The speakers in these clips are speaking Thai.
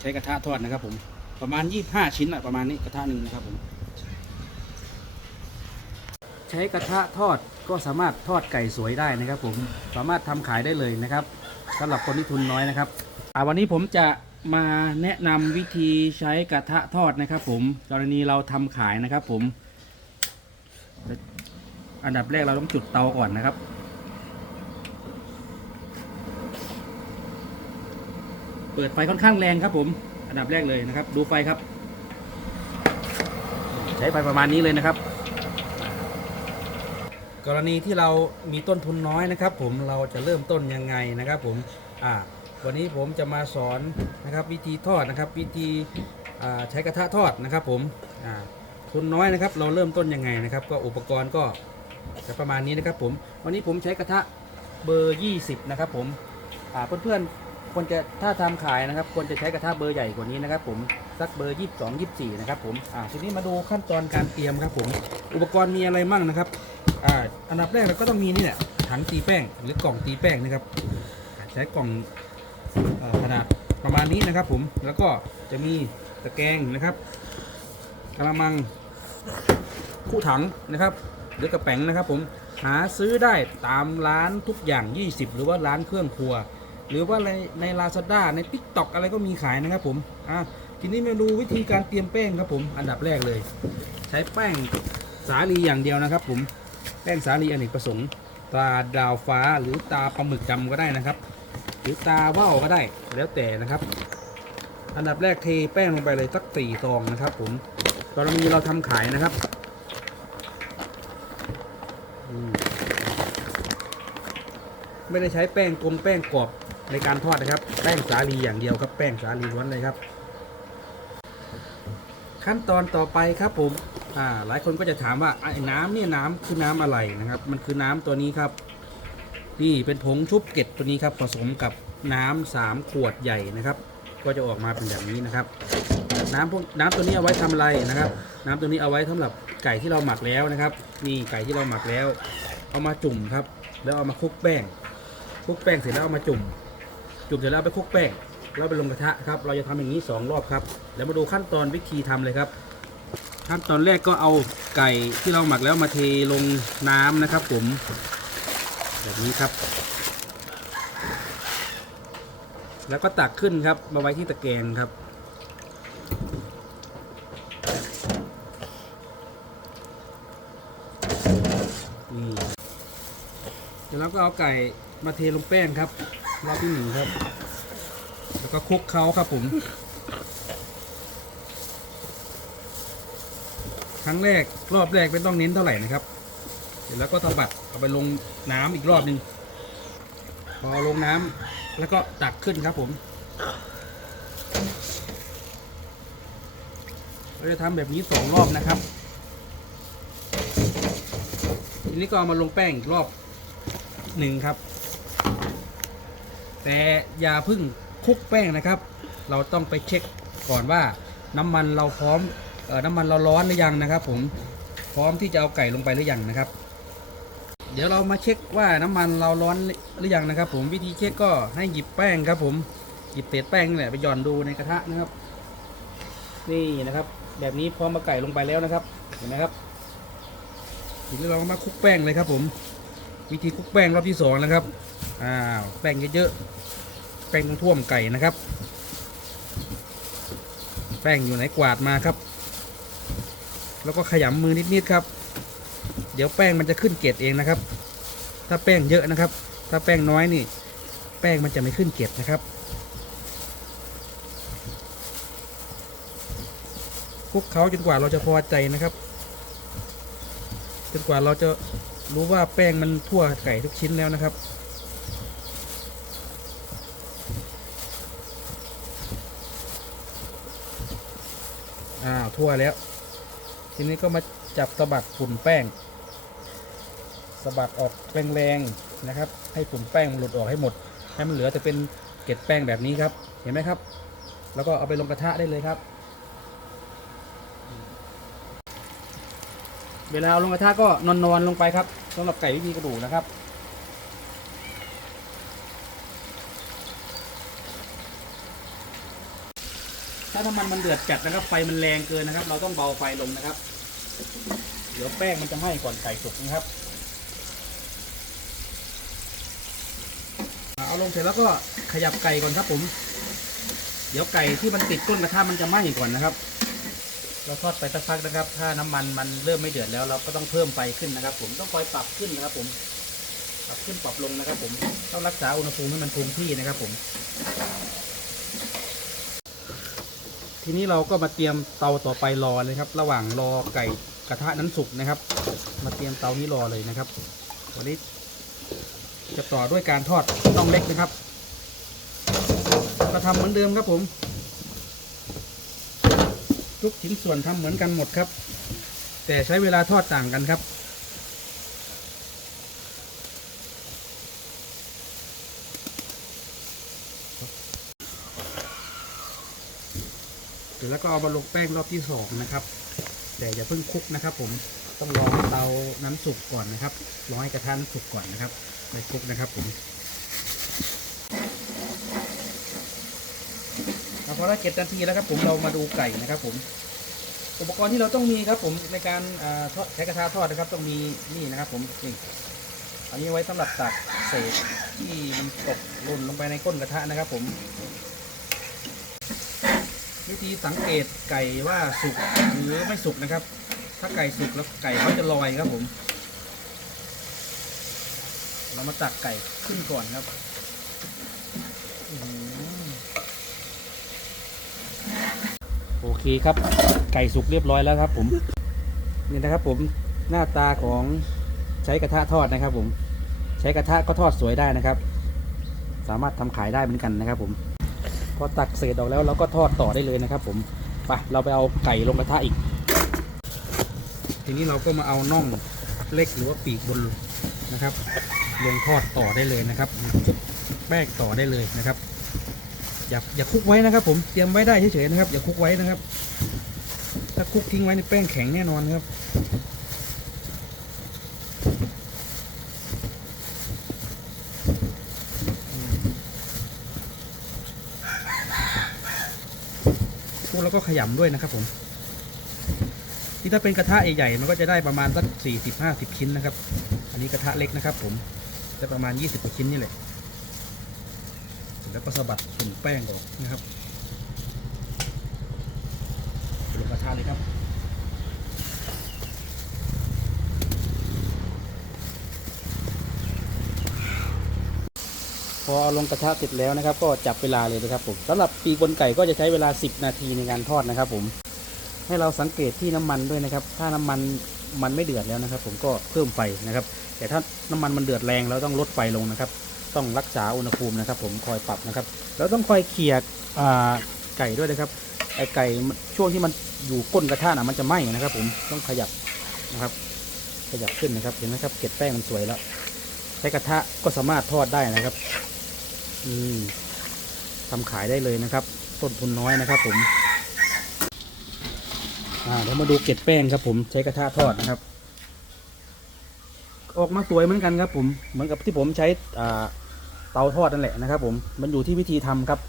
ใช้กระทะทอดนะครับ ผมประมาณ 25 ชิ้นอะประมาณนี้กระทะหนึ่งนะครับผมใช้กระทะทอดก็สามารถทอดไก่สวยได้นะครับ ผมสามารถทำขายได้เลยนะครับสำหรับคนที่ทุนน้อยนะครับวันนี้ผมจะมาแนะนำวิธีใช้กระทะทอดนะครับ ผมกรณีเราทำขายนะครับ ผม อันดับแรกเราต้องจุดเตาก่อนนะครับ เปิดไฟค่อนข้างแรงครับผมอันดับแรกเลยนะครับ ดูไฟครับ ใช้ไฟประมาณนี้เลยนะครับ กรณีที่เรามีต้นทุนน้อยนะครับ ผมเราจะเริ่มต้นยังไงนะครับ ผมอ่าวันนี้ผมจะมาสอนนะครับ วิธีทอดนะครับ วิธีใช้กระทะทอดนะครับ ผมทุนน้อยนะครับ เราเริ่มต้นยังไงนะครับ ก็อุปกรณ์ก็จะประมาณนี้นะครับ ผมวันนี้ผมใช้กระทะเบอร์ 20 นะครับ ผมเพื่อนๆ ควรจะถ้าทำขายนะครับควรจะใช้กระทะเบอร์ใหญ่กว่านี้นะครับ ผมสักเบอร์ 22 24 นะครับผมอ่าทีนี้มาดูขั้นตอนการเตรียมครับผมอุปกรณ์มีอะไรมั่งนะครับอ่าอันดับแรกเราก็ต้องมีนี่แหละถังตีแป้งหรือกล่องตีแป้งนะครับ ใช้กล่องอขนาดประมาณนี้นะครับ ผมแล้วก็จะมีตะแกรงนะครับกระมังคู่ถังนะครับ หรือกระแป๋งนะครับ ผมหาซื้อได้ตามร้านทุกอย่าง 20 หรือว่าร้านเครื่องครัว หรือว่าในใน Lazada ใน t ิ k t o k อะไรก็มีขายนะครับผมอ่าทีนี้มาดูวิธีการเตรียมแป้งครับผม อันดับแรกเลย ใช้แป้งสาลีอย่างเดียวนะครับผมแป้งสาลีอเนกประสงค์ตราดาวฟ้าหรือตาปลาหมึกดำก็ได้นะครับ หรือตาว่าวก็ได้แล้วแต่นะครับ อันดับแรกเทแป้งลงไปเลยสักสี่ซองนะครับ ผมกรณีเราทำขายนะครับไม่ได้ใช้แป้งกลมแป้งกรอบ ในการทอดนะครับ แป้งสาลีอย่างเดียวครับ แป้งสาลีล้วนเลยครับ ขั้นตอนต่อไปครับผมอ่าหลายคนก็จะถามว่าไอ้น้ำเนี่ยน้ำคือน้ำอะไรนะครับ มันคือน้ำตัวนี้ครับ นี่เป็นผงชุบเกล็ดตัวนี้ครับ ผสมกับน้ำสามขวดใหญ่นะครับ ก็จะออกมาเป็นแบบนี้นะครับ น้ำพวกน้ำตัวนี้เอาไว้ทำอะไรนะครับ น้ำตัวนี้เอาไว้สำหรับไก่ที่เราหมักแล้วนะครับ นี่ไก่ที่เราหมักแล้ว เอามาจุ่มครับ แล้วเอามาคลุกแป้งคลุกแป้งเสร็จแล้วเอามาจุ่ม จุ่มเสร็จแล้วเอาไปคลุกแป้งแล้วไปลงกระทะครับ เราจะทำอย่างนี้สองรอบครับ แล้วมาดูขั้นตอนวิธีทำเลยครับ ขั้นตอนแรกก็เอาไก่ที่เราหมักแล้วมาเทลงน้ำนะครับ ผม แบบนี้ครับ แล้วก็ตักขึ้นครับ มาไว้ที่ตะแกรงครับ นี่เดี๋ยวก็เอาไก่มาเทลงแป้งครับ รอบที่หนึ่งครับ แล้วก็คลุกเขาครับผมครั้งแรกรอบแรกไม่ต้องเน้นเท่าไหร่นะครับ เสร็จแล้วก็ตบัดเอาไปลงน้ำอีกรอบหนึ่งพอลงน้ำแล้วก็ตักขึ้นครับผมเราจะทำแบบนี้สองรอบนะครับทีนี้ก็เอามาลงแป้งอีกรอบหนึ่งครับ แต่อย่าพึ่งคลุกแป้งนะครับ เราต้องไปเช็คก่อนว่าน้ำมันเราพร้อมออน้ำมันเราร้อนหรือยังนะครับ ผมพร้อมที่จะเอาไก่ลงไปหรือยังนะครับ เดี๋ยวเรามาเช็คว่าน้ำมันเราร้อนหรือยังนะครับ ผมวิธีเช็คก็ให้หยิบแป้งครับ ผมหยิบเศษแป้งนี่แหละไปหย่อนดูในกระทะนะครับ นี่นะครับ แบบนี้พร้อมมาไก่ลงไปแล้วนะครับ เห็นไหมครับทีนี้เรามาคลุกแป้งเลยครับ ผม วิธีคลุกแป้งรอบที่สองนะครับ อ้าวแป้งเยอะๆแป้งต้องท่วมไก่นะครับ แป้งอยู่ไหนกวาดมาครับ แล้วก็ขยำมือนิดๆครับ เดี๋ยวแป้งมันจะขึ้นเกล็ดเองนะครับ ถ้าแป้งเยอะนะครับ ถ้าแป้งน้อยนี่ แป้งมันจะไม่ขึ้นเกล็ดนะครับคลุกเขาจนกว่าเราจะพอใจนะครับ จนกว่าเราจะรู้ว่าแป้งมันทั่วไก่ทุกชิ้นแล้วนะครับ อ้าวทั่วแล้ว ทีนี้ก็มาจับสะบัดฝุ่นแป้งสะบัดออกแรงๆนะครับ ให้ฝุ่นแป้งหลุดออกให้หมด ให้มันเหลือแต่เป็นเกล็ดแป้งแบบนี้ครับ เห็นไหมครับ แล้วก็เอาไปลงกระทะได้เลยครับ เวลาเอาลงกระทะก็นอนๆลงไปครับสำหรับไก่ที่มีกระดูกนะครับาน้ำมันมันเดือดจัดนะครับ ไฟมันแรงเกินนะครับ เราต้องเบาไฟลงนะครับ เดี๋ยวแป้งมันจะไหม้ก่อนไก่สุกนะครับ เอาลงเสร็จแล้วก็ขยับไก่ก่อนครับผม เดี๋ยวไก่ที่มันติดก้นกระทะมันจะไหม้ก่อนนะครับ เราทอดไปสักพักนะครับ ถ้าน้ำมันมันเริ่มไม่เดือดแล้วเราก็ต้องเพิ่มไฟขึ้นนะครับ ผม ต้องคอยปรับขึ้นนะครับ ผม ปรับขึ้นปรับลงนะครับ ผม ต้องรักษาอุณหภูมิให้มันคงที่นะครับ ผม ทีนี้เราก็มาเตรียมเตาต่อไปรอเลยครับ ระหว่างรอไก่กระทะนั้นสุกนะครับ มาเตรียมเตานี้รอเลยนะครับ วันนี้จะต่อด้วยการทอดน่องเล็กนะครับก็ทำเหมือนเดิมครับผม ทุกชิ้นส่วนทำเหมือนกันหมดครับ แต่ใช้เวลาทอดต่างกันครับ เสร็จ แล้วก็เอามาลงแป้งรอบที่สองนะครับ แต่อย่าเพิ่งคลุกนะครับ ผมต้องรอเตาน้ำสุกก่อนนะครับรอให้กระทะน้ำสุกก่อนนะครับไม่คลุกนะครับ ผมพอได้เจ็ดนาทีแล้วครับ ผมเรามาดูไก่นะครับ ผม อุปกรณ์ที่เราต้องมีครับ ผมในการทอดใช้กระทะทอดนะครับ ต้องมีนี่นะครับ ผมนี่อันนี้ไว้สำหรับตักเศษที่มันตกหล่นลงไปในก้นกระทะนะครับ ผม วิธีสังเกตไก่ว่าสุกหรือไม่สุกนะครับ ถ้าไก่สุกแล้วไก่เขาจะลอยครับผม เรามาตักไก่ขึ้นก่อนครับโอเคครับ ไก่สุกเรียบร้อยแล้วครับ ผมนี่นะครับ ผมหน้าตาของใช้กระทะทอดนะครับ ผม ใช้กระทะก็ทอดสวยได้นะครับ สามารถทำขายได้เหมือนกันนะครับ ผม พอตักเศษออกแล้วเราก็ทอดต่อได้เลยนะครับ ผมไปเราไปเอาไก่ลงกระทะอีก ทีนี้เราก็มาเอาน่องเล็กหรือว่าปีกบนนะครับลงทอดต่อได้เลยนะครับแป้งต่อได้เลยนะครับ อย่าอย่าคลุกไว้นะครับ ผมเตรียมไว้ได้เฉยๆนะครับ อย่าคลุกไว้นะครับ ถ้าคลุกทิ้งไว้ในแป้งแข็งแน่นอนครับ แล้วก็ขยำด้วยนะครับผมที่ถ้าเป็นกระทะใหญ่ๆมันก็จะได้ประมาณสักสี่สิบห้าสิบชิ้นนะครับ อันนี้กระทะเล็กนะครับ ผมจะประมาณยี่สิบกว่าชิ้นนี่แหละแล้วก็สะบัดฝุ่นแป้งออกนะครับลงกระทะเลยครับ พ อเอาลงกระทะเสร็จแล้วนะครับ ก็จับเวลาเลยนะครับผมสำหรับปีกบนไก่ก็จะใช้เวลา 10 นาทีในการทอดนะครับ ผม ให้เราสังเกตที่น้ำมันด้วยนะครับ ถ้าน้ำมันมันไม่เดือดแล้วนะครับ ผมก็เพิ่มไฟนะครับ แต่ถ้าน้ำมันมันเดือดแรงเราต้องลดไฟลงนะครับ ต้องรักษาอุณหภูมินะครับ ผมคอยปรับนะครับแล้วต้องคอยเขี่ยไก่ด้วยนะครับไอไก่ช่วงที่มันอยู่ก้นกระทะน่ะมันจะไหม้นะครับ ผมต้องขยับนะครับ ขยับขึ้นนะครับเห็นไหมครับเกล็ดแป้งมันสวยแล้วใช้กระทะก็สามารถทอดได้นะครับ อืมทำขายได้เลยนะครับ ต้นทุนน้อยนะครับ ผมอ่าเดี๋ยวมาดูเกล็ดแป้งครับผมใช้กระทะทอดนะครับ ออกมาสวยเหมือนกันครับผมเหมือนกับที่ผมใช้อ่าเตาทอดนั่นแหละนะครับ ผมมันอยู่ที่วิธีทำครับ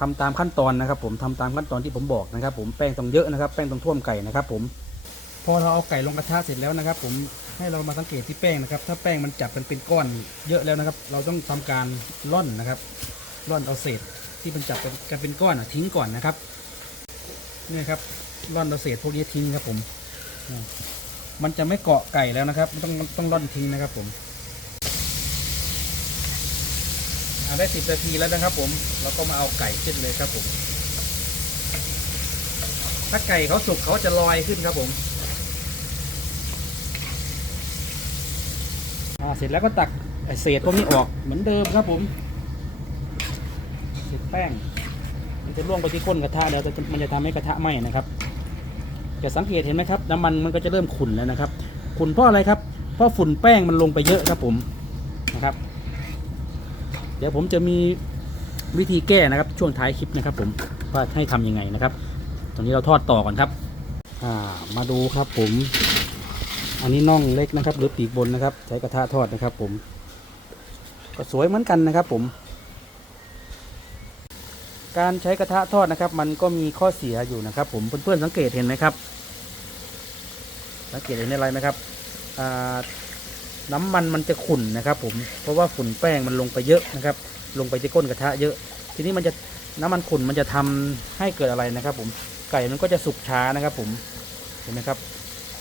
ทำตามขั้นตอนนะครับ ผมทำตามขั้นตอนที่ผมบอกนะครับ ผมแป้งต้องเยอะนะครับ แป้งต้องท่วมไก่นะครับ ผมพอเราเอาไก่ลงกระทะเสร็จแล้วนะครับ ผม ให้เรามาสังเกตที่แป้งนะครับ ถ้าแป้งมันจับมันเป็นก้อนเยอะแล้วนะครับ เราต้องทำการร่อนนะครับร่อนเอาเศษที่มันจับเป็นกันเป็นก้อนทิ้งก่อนนะครับนี่ครับร่อนเอาเศษพวกนี้ทิ้งครับผม มันจะไม่เกาะไก่แล้วนะครับต้องต้องร่อนทิ้งนะครับผมอ่าได้สิบนาทีแล้วนะครับ ผมเราก็มาเอาไก่ขึ้นเลยครับผม ถ้าไก่เขาสุกเขาจะลอยขึ้นครับผม อ่า เสร็จแล้วก็ตักเศษพวกนี้ออกเหมือนเดิมครับผมเศษแป้ง มันจะล่วงไปที่ก้นกระทะแล้วแต่มันจะทำให้กระทะไหม้นะครับจะสังเกตเห็นไหมครับน้ำมันมันก็จะเริ่มขุ่นแล้วนะครับขุ่นเพราะอะไรครับเพราะฝุ่นแป้งมันลงไปเยอะครับผมนะครับ เดี๋ยวผมจะมีวิธีแก้นะครับช่วงท้ายคลิปนะครับผมว่าให้ทำยังไงนะครับ ตอนนี้เราทอดต่อก่อนครับ อ่ามาดูครับผม อันนี้น่องเล็กนะครับหรือปีกบนนะครับ ใช้กระทะทอดนะครับ ผม ก็สวยเหมือนกันนะครับ ผม การใช้กระทะทอดนะครับ มันก็มีข้อเสียอยู่นะครับ ผมเพื่อนๆสังเกตเห็นไหมครับ สังเกตเห็นอะไรไหมครับน้ำมันมันจะขุ่นนะครับ ผมเพราะว่าฝุ่นแป้งมันลงไปเยอะนะครับ ลงไปที่ก้นกระทะเยอะ ทีนี้มันจะน้ำมันขุ่นมันจะทำให้เกิดอะไรนะครับ ผมไก่มันก็จะสุกช้านะครับ ผมเห็นไหมครับ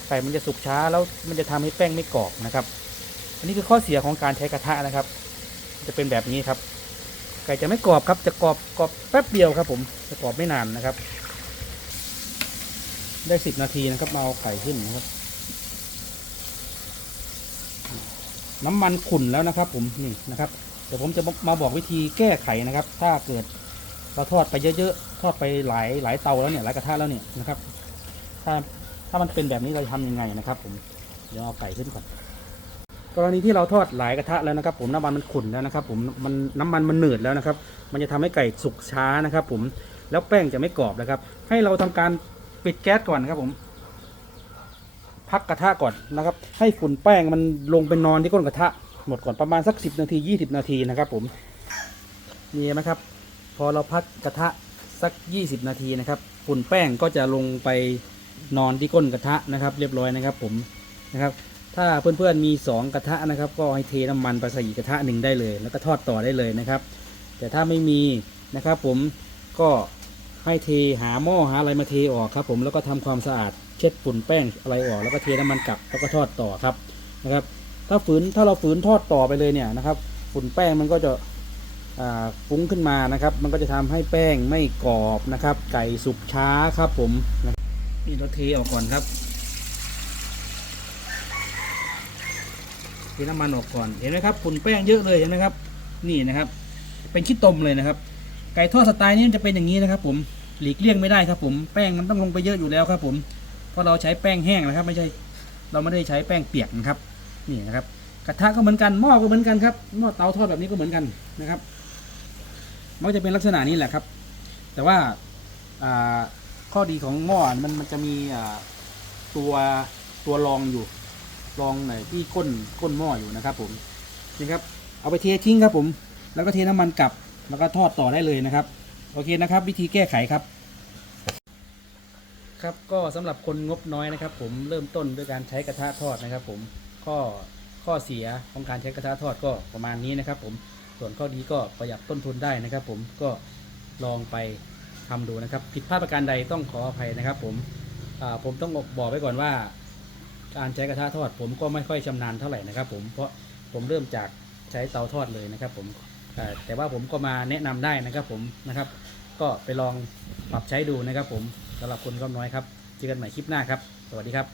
ไก่มันจะสุกช้าแล้วมันจะทำให้แป้งไม่กรอบนะครับ อันนี้คือข้อเสียของการใช้กระทะนะครับ จะเป็นแบบนี้ครับ ไก่จะไม่กรอบครับจะกรอบกรอบแป๊บเดียวครับ ผมจะกรอบไม่นานนะครับ ได้สิบนาทีนะครับมาเอาไข่ขึ้นนะครับ น้ำมันขุ่นแล้วนะครับ ผมนี่นะครับเดี๋ยวผมจะมาบอกวิธีแก้ไขนะครับ ถ้าเกิดเราทอดไปเยอะๆทอดไปหลายหลายเตาแล้วเนี่ยหลายกระทะแล้วเนี่ยนะครับ ถ้า ถ้ามันเป็นแบบนี้เราจะทำยังไงนะครับ ผมเดี๋ยวเอาไก่ขึ้นก่อนกรณีที่เราทอดหลายกระทะแล้วนะครับ ผมน้ำมันมันขุ่นแล้วนะครับผมมันน้ำมันมันหนืดแล้วนะครับ มันจะทำให้ไก่สุกช้านะครับ ผมแล้วแป้งจะไม่กรอบนะครับ ให้เราทำการปิดแก๊สก่อนครับผม พักกระทะก่อนนะครับ ให้ฝุ่นแป้งมันลงไปนอนที่ก้นกระทะหมดก่อนประมาณสัก 10 นาที 20 นาทีนะครับ ผมนี่ไหมครับ พอเราพักกระทะสัก 20 นาทีนะครับฝุ่นแป้งก็จะลงไป นอนที่ก้นกระทะนะครับ เรียบร้อยนะครับผมนะครับ ถ้าเพื่อนๆมี 2 กระทะนะครับ ก็ให้เทน้ำมันไปใส่กระทะหนึ่งได้เลย แล้วก็ทอดต่อได้เลยนะครับ แต่ถ้าไม่มีนะครับ ผมก็ให้เทหาหม้อหาอะไรมาเทออกครับ ผมแล้วก็ทำความสะอาดเช็ดฝุ่นแป้งอะไรออก แล้วก็เทน้ำมันกลับแล้วก็ทอดต่อครับนะครับ ถ้าฝืนถ้าเราฝืนทอดต่อไปเลยเนี่ยนะครับ ฝุ่นแป้งมันก็จะฟุ้งขึ้นมานะครับ มันก็จะทำให้แป้งไม่กรอบนะครับ ไก่สุกช้าครับผม นี่เราเทออกก่อนครับเทน้ำมันออกก่อน เห็นไหมครับฝุ่นแป้งเยอะเลยเห็นไหมครับ นี่นะครับ เป็นขี้ตมเลยนะครับ ไก่ทอดสไตล์นี้มันจะเป็นอย่างนี้นะครับ ผม หลีกเลี่ยงไม่ได้ครับ ผม แป้งมันต้องลงไปเยอะอยู่แล้วครับ ผม เพราะเราใช้แป้งแห้งนะครับ ไม่ใช่ เราไม่ได้ใช้แป้งเปียกนะครับ นี่นะครับ กระทะก็เหมือนกัน หม้อก็เหมือนกันครับ หม้อเตาทอดแบบนี้ก็เหมือนกันนะครับ มันจะเป็นลักษณะนี้แหละครับ แต่ว่า ข้อดีของหม้อมันมันจะมีตัวตัวรองอยู่รองไหนที่ก้นก้นหม้ออยู่นะครับผมนี่ครับเอาไปเททิ้งครับผม แล้วก็เทน้ำมันกลับ แล้วก็ทอดต่อได้เลยนะครับ โอเคนะครับ วิธีแก้ไขครับ ครับก็สำหรับคนงบน้อยนะครับ ผมเริ่มต้นด้วยการใช้กระทะทอดนะครับ ผมข้อข้อเสียของการใช้กระทะทอดก็ประมาณนี้นะครับ ผมส่วนข้อดีก็ประหยัดต้นทุนได้นะครับ ผมก็ลองไป ทำดูนะครับ ผิดพลาดประการใดต้องขออภัยนะครับ ผมผมต้องบอกไว้ก่อนว่า การใช้กระทะทอด ผมก็ไม่ค่อยชำนาญเท่าไหร่นะครับ ผมเพราะผมเริ่มจากใช้เตาทอดเลยนะครับ ผมแต่ว่าผมก็มาแนะนำได้นะครับ ผมนะครับ ก็ไปลองปรับใช้ดูนะครับ ผมสำหรับคนก็น้อยครับเจอกันใหม่คลิปหน้าครับ สวัสดีครับ